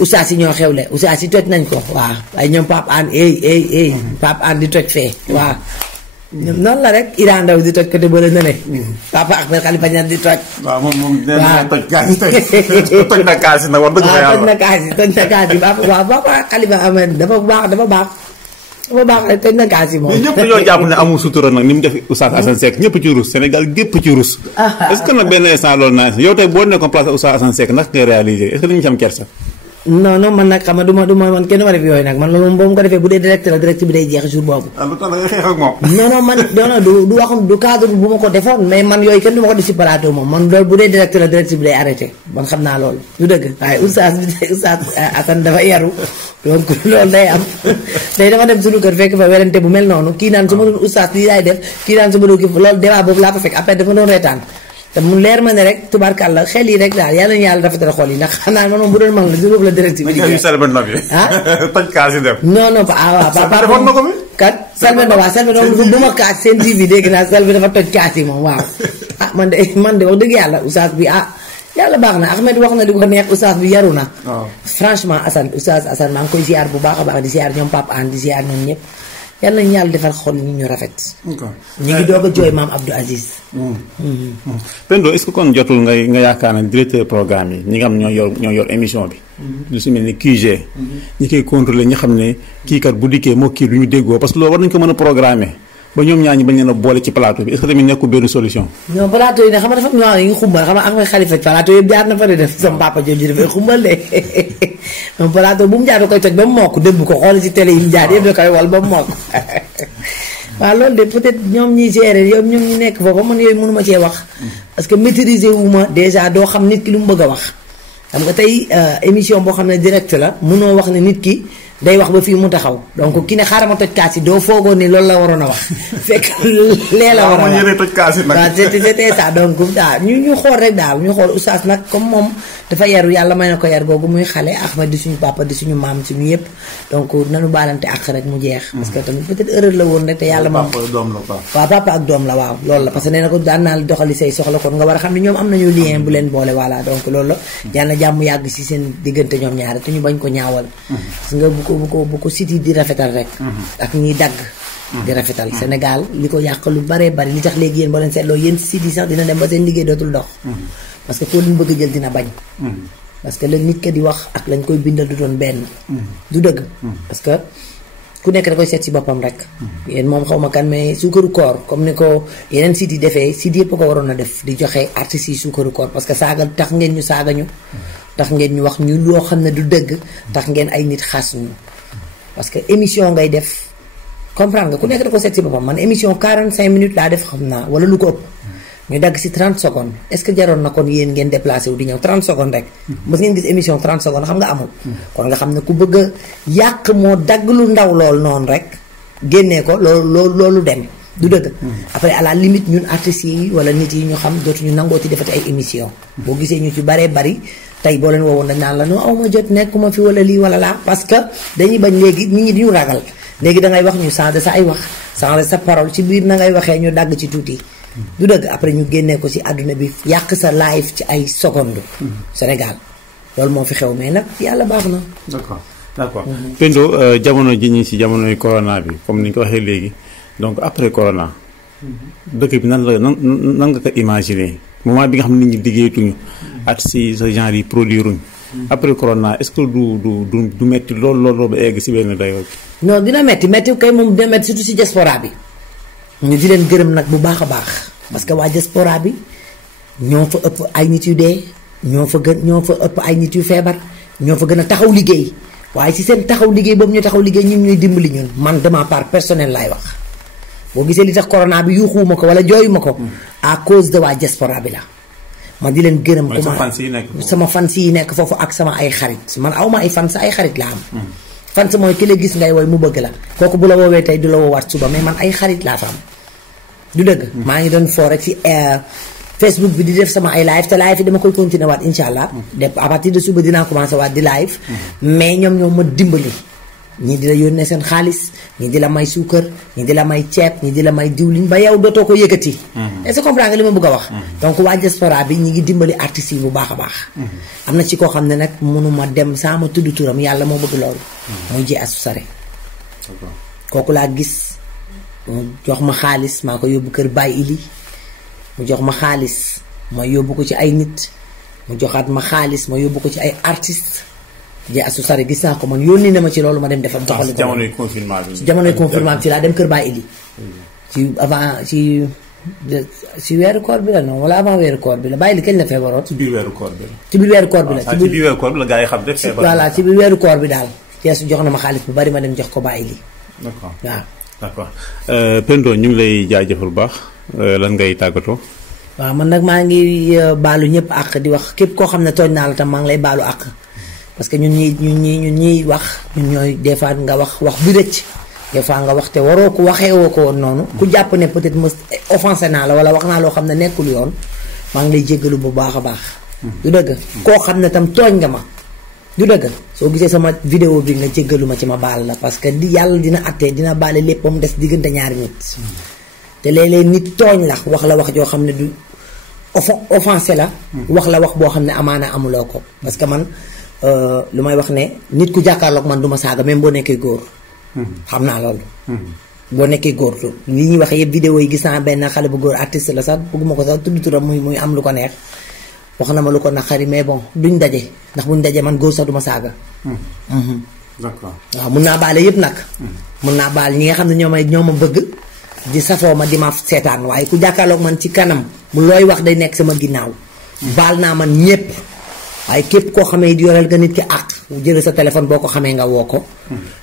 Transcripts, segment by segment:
Oustaz yi ñoo xewle Oustaz yi toj nañ ko waaw waaye ñoom Pape Hann Pape Hann di toj fee waaw ñoom noonu la rek Iran Ndaw di toj côté bële na ne Papa Ahmed Khalifa Niass di toj waaw moom nee toj kaas yi toj na kaas yi nag war dëgg fa yàlla toj na kaas yi waaw Papa Khalifa Ahmed dafa baax rek toj na kaas yi moom ñëpp dañoo jàpp ne amul sutura nag ni mu def Oustaz Assane Seck ñëpp ci rus Sénégal gépp ci rus est-ce que nag benn instant loolu naa yow tey boo nekkoon place Oustaz Assane Seck nag ngay réaliser est-ce que dañu ci am kersa non man nag xam nga du ma man kenn du ma def yooyu nag man loolu moom boo ko defee bu dee direct la direct bi day jeex jour boobu. lu tax da ngay xeex ak moom. non man du waxum du cadre bu ma ko defoon mais man yooyu kenn du ma ko def si plateau moom man loolu bu dee direct la direct bi day arrêté man xam naa loolu du dëgg waaye Oustaz Assane dafa yaru donc loolu day am day dafa dem suñu kër fekk fa werante bu mel noonu kii naan su ma doon Oustaz lii laay def kii naan su ma doon kii loolu débat boobu laa fa fekk après dafa doon reetaan te mu leer ma ne rek tubaarkàlla xel yi rek daal yàlla na yàlla rafetal xol yi ndax xanaa man moom bu doon man la juróom la direct bi. toj kaas yi dem. non waaw papa defoon na ko mi. kat Selbé Ndom waaw Selbé Ndom du ma kaas seen TV dégg naa Selbé dafa toj kaas yi moom waaw man de wax dëgg yàlla Oustaz bi yàlla baax na Ahmed wax na li ko neex Oustaz bi yaru na. franchement Oustaz Assane maa ngi koy ziar bu baax a baax di ziar ñoom Pape Hann di ziar ñoom ñëpp yàlla nañu yàlla defal xol ñu rafet. ñu ngi doog a jooy maam Abdou Aziz. Pendo est-ce que kon jotul nga yaakaar ne directeur programme yi ñi nga xam ñoo yor émission bi. lu si mel ni QG. ñi koy contrôler ñi xam ne kii kat bu dikkee moo kii du ñu déggoo parce que loolu war nañu ko mën a programmer ba ñoom ñaar ñi bañ leen a boole ci plateau bi est-ce que tamit nekkul benn solution. non plateau yi nag xam nga dafa ñoo yi ngi xumbal xam nga ak may Khalifa plateau yëpp jaar na fa di def sama papa jooju dafay xumbal de moom plateau bu mu jaar da koy toj ba mu mokk dëbb ko xool ci télé yi mu jaar yëpp da koy wal ba mu mokk waaw loolu de peut-être ñoom ñi gérer yow ñoom ñi nekk foofu man yooyu mënuma cee wax parce que maîtriser wu ma déjà doo xam nit ki lu mu bëgg a wax xam nga tey émission boo xam ne direct la mënoo wax ne nit ki day wax ba fii mu taxaw donc ki ne xaaral ma toj kaas yi doo foogoon ni loolu la waroon a wax fekk lee la waroon a wax toj kaas yi nag waaw c'était ça donc daal ñu xool rek daal ñu xool Oustaz nag comme moom dafa yaru yàlla may na ko yar googu muy xale Ahmed di suñu papa di suñu maam suñu yëpp donc nanu baalante ak rek mu jeex parce que tamit peut-être erreur la woon rek te yàlla moom waaw papa ak doom la waaw loolu la parce que nee na ko daan naa doxali say soxla kon nga war a xam ne ñoom am nañu lien bu leen boole voilà donc loolu la yàlla na jàmm yàgg si seen diggante ñoom ñaari te ñu bañ ko ñaawal parce que bu ko site yi di rafetal rek ak ñiy dagg di rafetal Sénégal li ko yàq lu baree bari li tax léegi yéen boo leen seetloo yéen site yi sax dina dem ba seen liggéey dootul dox parce que koo leen bëgg a jël dina bañ parce que la nit ka di wax ak lañ koy bindal du doon benn du dëgg parce que ku nekk da koy seet si boppam rek yéen moom xaw ma kan mais suukaru koor comme ni ko yeneen site yi defee site yëpp ko waroon a def di joxe artistes yi suukaru koor parce que saaga tax ngeen ñu saaga ñu tax ngeen ñu wax ñu loo xam ne du dëgg tax ngeen ay nit xas ñu parce que émission ngay def comprendre nga ku nekk da ko seet si boppam man émission 45 minutes laa def xam naa wala lu ko ëpp ñu dagg si 30 secondes est-ce que jaroon na kon yéen ngeen déplacé wu di ñëw 30 secondes rek mës ngeen gis émission 30 secondes xam nga amul kon nga xam ne ku bëgg a yàq moo dagg lu ndaw lool noonu rek génnee ko loolu dem du dëgg après à la limite ñun artistes yi wala nit yi ñu xam dootuñu nangoo ci defati ay émission boo gisee ñu ci baree bari tey boo leen woowoon dañ naan la non awma jot nekkuma fi wala lii wala laa parce que dañuy bañ léegi nit ñi di ñu ragal léegi da ngay wax ñu changer sa ay wax changer sa parole ci biir na ngay waxee ñu dagg ci tuuti du dëgg après ñu génnee ko ci àdduna bi yàq sa live ci ay secondes Sénégal loolu moo fi xew mais nag yàlla baax na d'accord Pendo jamono ji ñi ci jamonoy corona bi comme ni ñu ko waxee léegi donc après corona dëkk bi nan nga ko imaginer moment bi nga xam ne nit ñi liggéeyatuñu at si sa genre yi produiruñ après corona est-ce que du metti lool ba egg si benn dayoo bi non dina metti kay moom dina metti surtout si diaspora bi ñu di leen gërëm nag bu baax a baax parce que waa diaspora bi ñoo fa ëpp ay nit yu dee ñoo fa ëpp ay nit yu feebar ñoo fa gën a taxaw liggéey waaye si seen taxaw liggéey boobu ñu taxaw liggéey ñun ñuy dimbali ñun man de ma part personnelle laay wax boo gisee li tax corona bi yuuxuwuma ko wala jooyuma ko à cause de waa diaspora bi la ma di leen gërëm sama fans yi nekk foofu ak sama ay xarit man awma ay fans ay xarit la am fans mooy ki la gis ngay woy mu bëgg la kooku bu la woowee tey du la woowaat suba mais man ay xarit laa fa am du dëgg maa ngi doon foo rek ci Facebook bi di def sama ay live te live yi dama koy continuer waat insha allah à partir de suba dinaa commencer waat di live mais ñoom ñoo ma dimbali ñii di la yónnee seen xaalis ñii di la may suukar ñii di la may ceeb ñii di la may diwlin ba yow dootoo ko yëkkati. est-ce que comprends nga li ma bëgg a wax. donc waa diaspora bi ñi ngi dimbali artistes yi bu baax a baax. am na ci koo xam ne nag mënuma dem saa ma tudd turam yàlla moo bëgg loolu. muy ji asu sare. kooku laa gis mu jox ma xaalis maa ko yóbbu kër Baye Ili mu jox ma xaalis ma yóbbu ko ci ay nit mu joxaat ma xaalis ma yóbbu ko ci ay artistes. ji asu sare gis naa ko man yónni na ma ci loolu ma dem defal doxali ko jamonoy confinement bi. jamonoy confinement ci laa dem kër Baye Ili ci avant ci weeru koor bi la non wala avant weeru koor bi la Baye Ili kañ la feebaroon. ci biir weeru koor bi la. ci biir weeru koor bi la. ci biir weeru koor bi la gaa yi xam def feebar. voilà ci biir weeru koor bi daal Ceesu jox na ma xaalis bu bari ma dem jox ko Baye Ili. d'accord waaw. d'accord Pendo ñu ngi lay jaajëfal bu baax lan ngay tàggatoo. waaw man nag maa ngi baalu ñëpp àq di wax képp koo xam ne tooñ naa la tam maa ngi lay baalu àq parce que ñun ñuy wax ñun ñooy des fois nga wax bi rëcc des fois nga wax te waroo ko waxee woo ko woon noonu ku jàpp ne peut-être ma offensé naa la wala wax naa loo xam ne nekkul yoon maa ngi lay jéggalu bu baax a baax. du dëgg koo xam ne tam tooñ nga ma du dëgg soo gisee sama vidéo bi nga jéggalu ma ci ma baal la parce que yàlla dina attee dina baale lépp ba mu des diggante ñaari nit. te léeg-léeg nit tooñ la wax joo xam ne du offensé la. wax la wax boo xam ne amaana amuloo ko parce que man. lu may wax ne nit ku jàkkaarloog man du ma saaga même boo nekkee góor. xam naa loolu. boo nekkee góor li ñuy wax yëpp vidéo yi gis naa benn xale bu góor artiste la sax bëgguma ko sax tudd turam muy am lu ko neex wax na ma lu ko naqari mais bon duñ daje ndax buñ daje man góor sax du ma saaga. d'accord waaw mun naa baale yëpp nag. mun naa baal ñi nga xam ne ñoo ma bëgg di safoo ma di ma seetaan waaye ku jàkkaarloog man ci kanam mu looy wax day nekk sama ginnaaw. baal naa man ñépp. waaye képp koo xamee di yoreel nga nit ki àq jël sa téléphone boo ko xamee nga woo ko.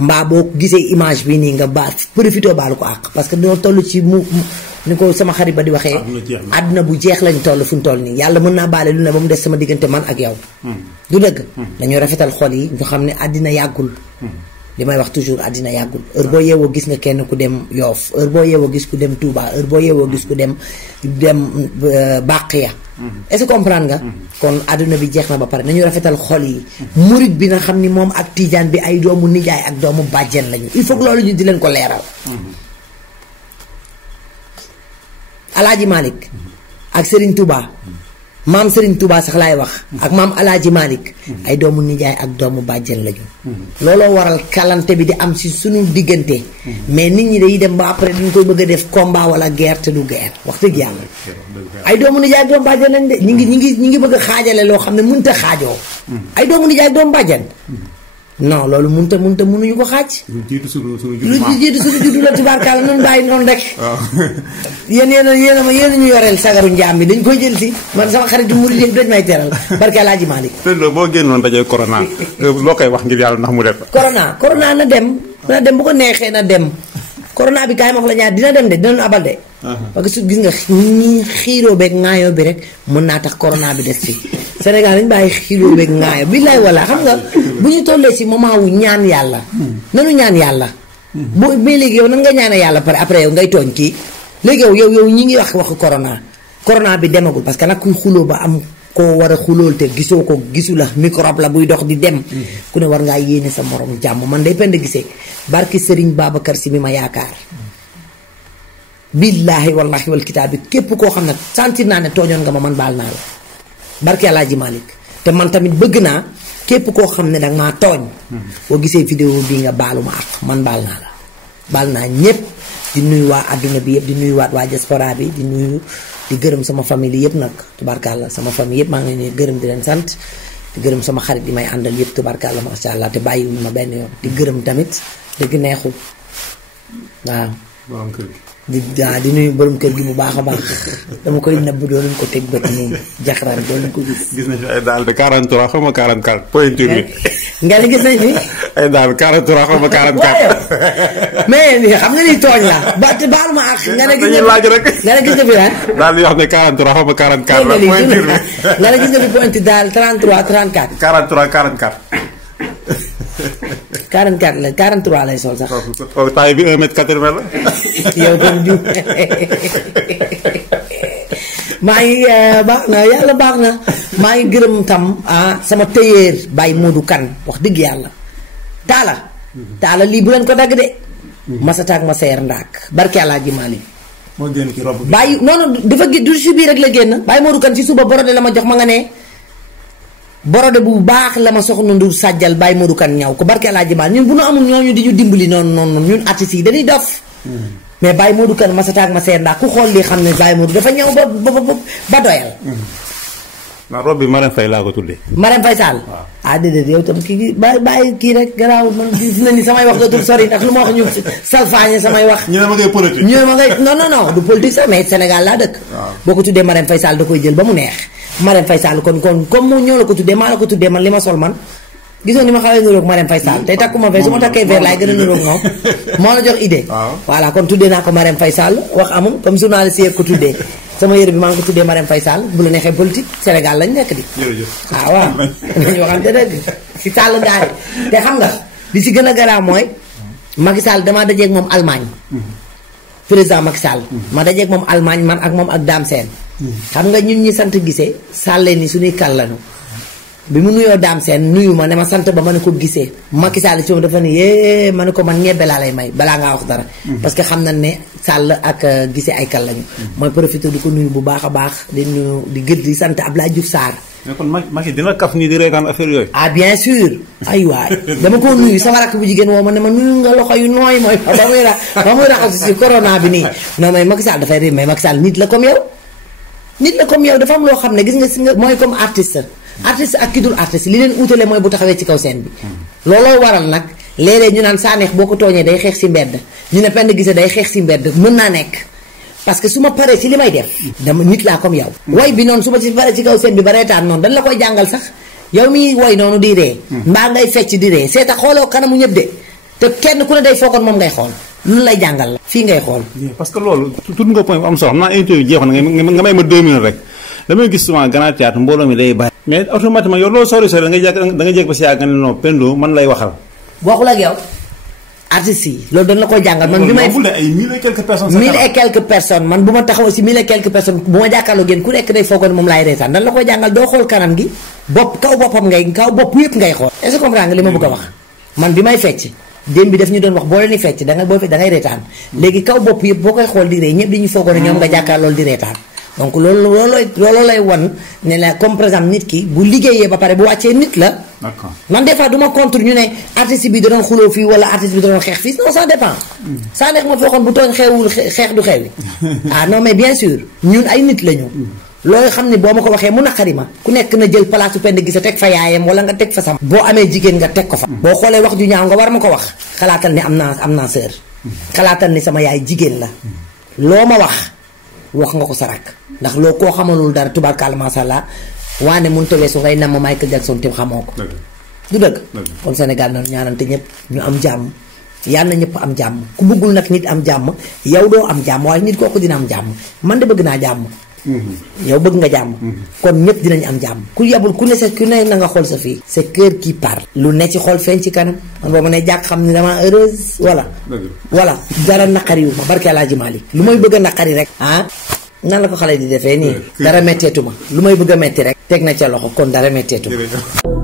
mbaa boo gisee image bi nii nga baal profité baalu ko àq parce que dañoo toll ci ni ko sama xarit ba di waxee. àdduna bu jeex lañ toll fu ñu toll nii yàlla mën naa baale lu ne ba mu des sama diggante man ak yow. du dëgg. dañoo rafetal xol yi ñu xam ne àddina yàggul. li may wax toujours àddina yàggul heure boo yeewoo gis nga kenn ku dem Yoff heure boo yeewoo gis ku dem Touba heure boo yeewoo gis ku dem Baqiya. est-ce que comprendre nga. kon àdduna bi jeex na ba pare nañu rafetal xol yi. murit bi nga xam ni moom ak tijaan bi ay doomu nijaay ak doomu bàjjen lañu il faut que loolu ñu di leen ko leeral. Alaaji Malick ak Serigne Touba maam Serigne Touba sax laay wax. ak maam Alaaji Malick ay doomu nijaay ak doomu bàjjen lañu. looloo waral kalante bi di am ci suñu diggante. mais nit ñi dañuy dem ba après dañ koy bëgg a def combat wala guerre te du guerre wax dëgg yàlla. ay doomu nijaay ak doomu bàjjen lañ de ñi ngi bëgg a xaajale loo xam ne mënut a xaajoo. ay doomu nijaay ak doomu bàjjen. non loolu mënuñu ko xaaj. lu jiitu suñu juddu la tubaarkaala noonu bàyyi noonu rek. waaw yéen ñu yoreel sagaru njaam bi dañ koy jël si man sama xarit murid yëpp dañ may teral barke Alaaji Malick. Pendo boo génnoon dajee corona loo koy wax ngir yàlla ndax mu def. corona na dem bu ko neexee na dem corona bi kaay ma wax la ñaar dina dem de dinañu abal de. parce que su gis nga ñi xiiroo beeg ŋaayoo bi rek mën naa tax corona bi des fi Sénégal dañu bàyyi xiiroo beeg ŋaayoo billaay wala xam nga bu ñu tollee ci moment wu ñaan yàlla. nanu ñaan yàlla. mais léegi yow nan nga ñaane yàlla pare après yow ngay tooñ kii léegi yow ñi ngi waxu corona bi demagul parce que nag kuy xuloo ba am koo war a xulool te gisu la microbe la buy dox di dem. ku ne war ngaa yéene sa morom jàmm man day Penda Guissé barki Serigne Babacar Sy mi ma yaakaar. billaahi wallaahi wal kitaab bi képp koo xam ne sentir naa ne tooñoon nga ma man baal naa la barke Alaaji Malick te man tamit bëgg naa képp koo xam ne danga maa tooñ. boo gisee vidéo bii nga baalu ma ak man baal naa la baal naa ñépp di nuyu waa àdduna bi yëpp di nuyu waa diaspora bi di gërëm sama famille yëpp nag tubarkalla sama famille yëpp maa ngi leen di gërëm di leen sant di gërëm sama xarit yi may àndal yëpp tubarkalla macha allah te bàyyiwuñ ma benn yoon di gërëm tamit dëgg neexul waaw. borom kër gi. di nuyu borom kër gi bu baax a baax dama koy nëbb doo leen ko teg bët moom jaxaraan doo leen ko gis. gis nañu ay daal de 43 xaw ma 44 pointure bi. nga ne gis nañ ni. ay daal 43 xaw ma 44. mais xam nga ni tooñ la ba te baal ma ak. nga ne gis nga laaj rek. nga ne gis nga fi ah. daal di wax ne 43 xaw ma 44 la pointure bi. nga ne gis nga fi pointure daal 33 34. 43 44. 44 la 43 lay sol sax. taille bi 1m80 la. yow kon ju maa ngi baax na yàlla baax na maa ngi gërëm tam sama tailleur Baye Modou Kane wax dëgg yàlla taala taala lii bu leen ko dagg de. masataak ma seer ndaak barke Alaaji Maalik. moo génn ci robe bi. bàyyi non dafa du si biir rek la génn bàyyi Modou Kane ci suba borode la ma jox ma nga ne. borode bu baax la ma soxna Ndour sàjjal bàyyi Modou Kane ñaw ko barke Alaaji Maalik ñun bu nu amul ñooñu di ñu dimbali noonu ñun artistes yi dañuy dof. mais bàyyi Modou Kane masataak ma seer ndaak ku xool lii xam ne bàyyi Modou dafa ñëw ba doyal. waaw robe bi Marème Faye laa ko tuddee. Marème Faye Sall. waaw ah déedéet yow tam kii bàyyi kii rek garaaw man gis na ni samay wax dootul sori ndax lu ma wax ñu salfaañe samay wax. ñu ne ma ngay politique. ñu ne ma ngay non du politique sax mais Sénégal laa dëkk. boo ko tuddee Marème Faye Sall da koy jël ba mu neex. Marème Faye Sall kon comme mu ñoo la ko tuddee maa la ko tuddee man li ma sol man. gisoon ni ma xawee niroog Marème Faye Sall tey takkuma fay su ma takkee verre laay gën a niroog moom moo la jox idée. voilà kon tuddee naa ko Marème Faye Sall wax amul comme journaliste yi ko tuddee sama yére bi maa ngi ko tuddee Marème Faye Sall bu la neexee politique Sénégal lañ nekk di. jërëjëf waaw nañu waxante dëgg si Sall ngaari te xam nga li si gën a garaaw mooy Macky Sall damaa dajeeg moom Allemagne président Macky Sall ma dajeeg moom Allemagne man ak moom ak Dame Sène xam nga ñun ñi sant gisee sàllee ni suñuy kàllanu bi mu nuyoo Dame Sène nuyu ma ne ma sant ba ma ne ko gisee Macky Sall ci moom dafa ne yee ma ne ko man ñebbe laa lay may balaa ngaa wax dara. parce que xam nañ ne Sall ak gisee ay kal lañu. mooy profité di ko nuyu bu baax a baax di nuyu di gën di sant Abdoulaye Diouf Sarr. mais kon Macky dina kaf nii di reetaan affaire yooyu. ah bien sûr ay waay dama ko nuyu sama rakk bu jigéen woo ma ne ma nuyu nga loxo yu nooy mooy ba muy raxasu si corona bi nii non mais Macky Sall dafay réer mais Macky Sall nit la comme yow. nit la comme yow dafa am loo xam ne gis nga si nga mooy comme artiste. artiste ak ki dul artiste li leen uutale mooy bu taxawee ci kaw scène bi. looloo waral nag léeg-léeg ñu naan Sanekh boo ko tooñee day xeex si mbedd ñu ne Penda Guissé day xeex si mbedd mën naa nekk. parce que su ma paree ci li may def. dama nit laa comme yow. way bi noonu su ma ci paree ci kaw scène bi ba reetaan noonu dañ la koy jàngal sax yow miy woy noonu di ree. mbaa ngay fecc di ree seeta xooloo kanamu ñëpp de te kenn ku ne day foogoon moom ngay xool. lu lay jàngal la fii ngay xool. parce que loolu tudd nga point bu am solo xam naa interview bi jeexoon nga may ma 2 minutes rek damay gis souvent grand théâtre mbooloo mi day bari. mais automatiquement yow loolu sori da nga jekk ba si yàgg nga ne non Pendo man lay waxal. waxul ak yow artistes yi loolu dañ la koy jàngal man bi may. ay 1000 et quelques personnes. 1000 et quelques personnes man bu ma taxaw si 1000 et quelques personnes bu ma jàkkaarloo génn ku nekk day foogoon moom laay reetaan dañ la koy jàngal doo xool kanam gi bopp kaw boppam ngay kaw bopp yëpp ngay xool. est-ce que comprends nga li ma bëgg a wax man bi may fecc démb bi daf ñu doon wax boo leen di fecc da ngay reetaan léegi kaw bopp yëpp boo koy xool di ree ñëpp di ñu foogoon ñoom nga jàkkaar loolu di reetaan donc loolu lay wan ne la comme par exemple nit ki bu liggéeyee ba pare bu wàccee nit la. d'accord man des fois du ma contre ñu ne artiste bi da doon xuloo fii wala artiste bi da doon xeex fii non ça dépend. ça nekk ma fi waxoon bu tooñ xeewul xeex du xewi. ah non mais bien sûr ñun ay nit lañu. loolu xam ne boo ma ko waxee mu naqari ma ku nekk na jël place su Penda Guissé teg fa yaayam wala nga teg fa sama. boo amee jigéen nga teg ko fa. boo xoolee wax ju ñaaw nga war ma ko wax. xalaatal ni am naa sœur. xalaatal ni sama yaay jigéen la. loo ma wax nga ko sa rakk ndax loo koo xamalul dara tubaarkàlla macha allah waane mënut a weesu ngay nam Michael Jackson te xamoo ko. du dëgg. kon Sénégal na ñaanante ñëpp ñu am jàmm. yal na ñëpp am jàmm ku bëggul nag nit am jàmm yow doo am jàmm waaye nit kooku dina am jàmm man de bëgg naa jàmm. yow bëgg nga jàmm. kon ñëpp dinañ am jàmm. ku yabul ku ne na nga xool sa fii. c'est cœur qui parle. lu ne ci xool feeñ ci kanam man boo ma ne jàkk xam ne dama heureuse voilà dara naqariwu ma barke Alaaji Maalik lu may bëgg a naqari rek. nan la ko xale di defee nii. dara metteetu ma lu may bëgg a metti rek. teg na ca loxo kon dara metteetu ma.